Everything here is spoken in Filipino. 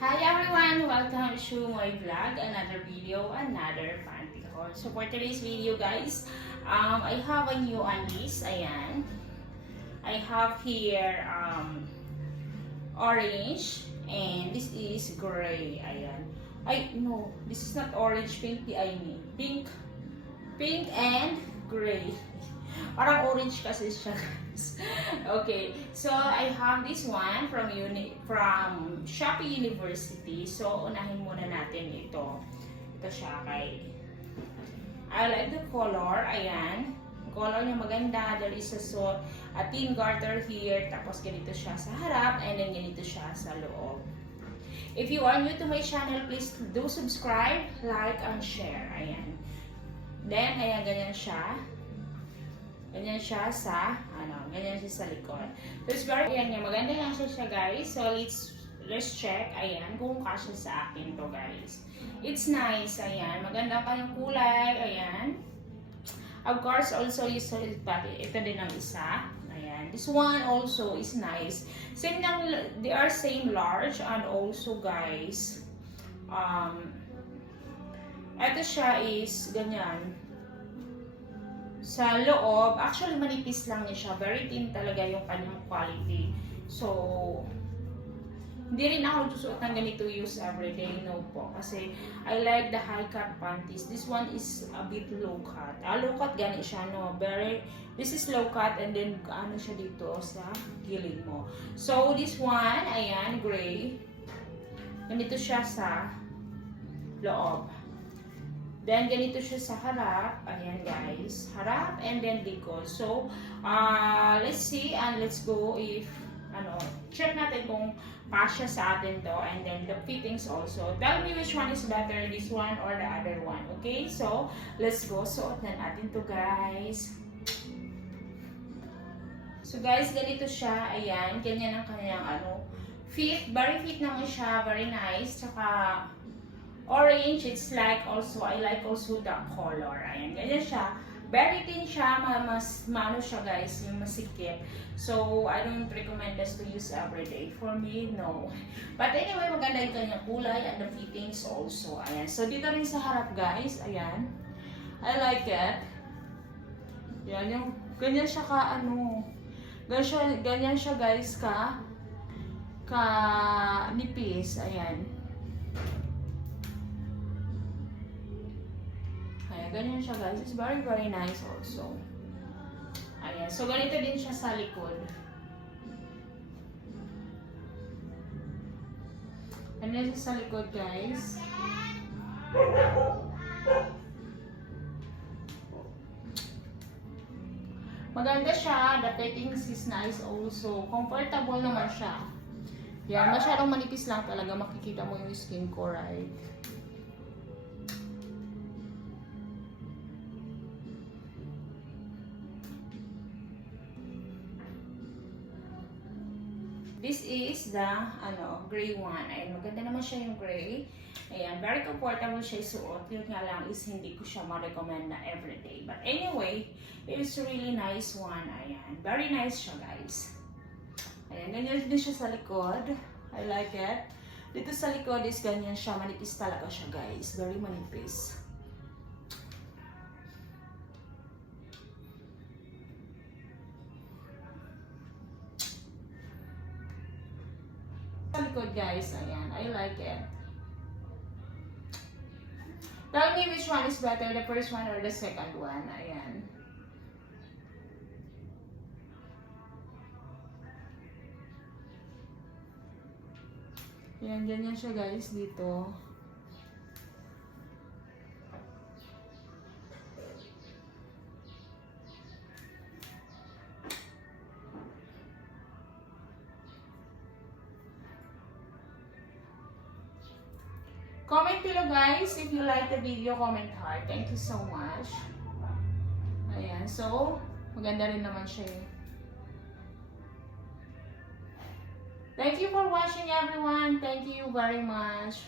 Hi everyone! Welcome to my vlog, another video, another panty haul. So for today's video guys, I have a new undies, ayan. I have here orange and this is gray, ayan. No, this is not orange, pink, I mean. Pink and gray. Parang orange kasi siya guys. Okay, so I have this one from Shopee University. So unahin muna natin ito. Ito siya kay I like the color. Ayan. Color niya maganda. There is a thin garter here. Tapos ganito siya sa harap and then ganito siya sa loob. If you are new to my channel, please do subscribe, like, and share. Ayan. Then, ayan, ganyan siya. Ganyan siya sa, ganyan siya sa likod. So, it's very, ayan, maganda lang siya guys. So, let's check, ayan, kung kasya sa akin to guys. It's nice, ayan. Maganda pa yung kulay, ayan. Of course, also, ito din ang isa. Ayan. This one also is nice. Same lang, they are same large and also guys, ito siya is ganyan. Sa loob, actually manipis lang niya siya. Very thin talaga yung kanyang quality. So, hindi rin ako susuot ng ganito use everyday. No po. Kasi, I like the high cut panties. This one is a bit low cut. Low cut gani siya, no? This is low cut and then, ano siya dito sa gilid mo. So, this one, ayan, gray. Ganito siya sa loob. Then, ganito siya sa harap. Ayan, guys. Harap and then likod. So, let's see and let's go if, check natin kung kasya sa atin to. And then, the fittings also. Tell me which one is better, this one or the other one. Okay? So, let's go. Suot na natin to, guys. So, guys, ganito siya. Ayan. Ganyan ang kanyang, fit. Very fit naman siya. Very nice. Tsaka, orange, it's like also, I like also the color. Ayan, ganyan siya. Very thin siya, mas maano siya guys, yung masikip. So, I don't recommend this to use everyday. For me, no. But anyway, maganda yung kanyang kulay and the fittings also. Ayan, so dito rin sa harap guys, ayan. I like it. Yan, yung, ganyan siya ka, ganyan siya guys nipis, ayan. Ganyan siya guys. It's very, very nice also. Ayan. So, ganito din siya sa likod. Ganyan siya sa likod guys. Maganda siya. The fittings is nice also. Comfortable naman siya. Yan. Masyadong manipis lang talaga. Makikita mo yung skin ko, right? This is the, gray one. Ayan, maganda naman siya yung gray. Ayan, very comfortable siya isuot. Yun nga lang is hindi ko siya ma-recommend na everyday. But anyway, it's a really nice one. Ayan, very nice siya guys. Ayan, ganyan din siya sa likod. I like it. Dito sa likod is ganyan siya. Manipis talaga siya guys. Very manipis. Likod guys, ayan, I like it. Tell me which one is better, the first one or the second one, ayan. Ayan, ganyan siya guys dito. Comment below guys if you like the video, comment heart. Thank you so much. Ayan, so maganda rin naman siya eh. Thank you for watching everyone. Thank you very much.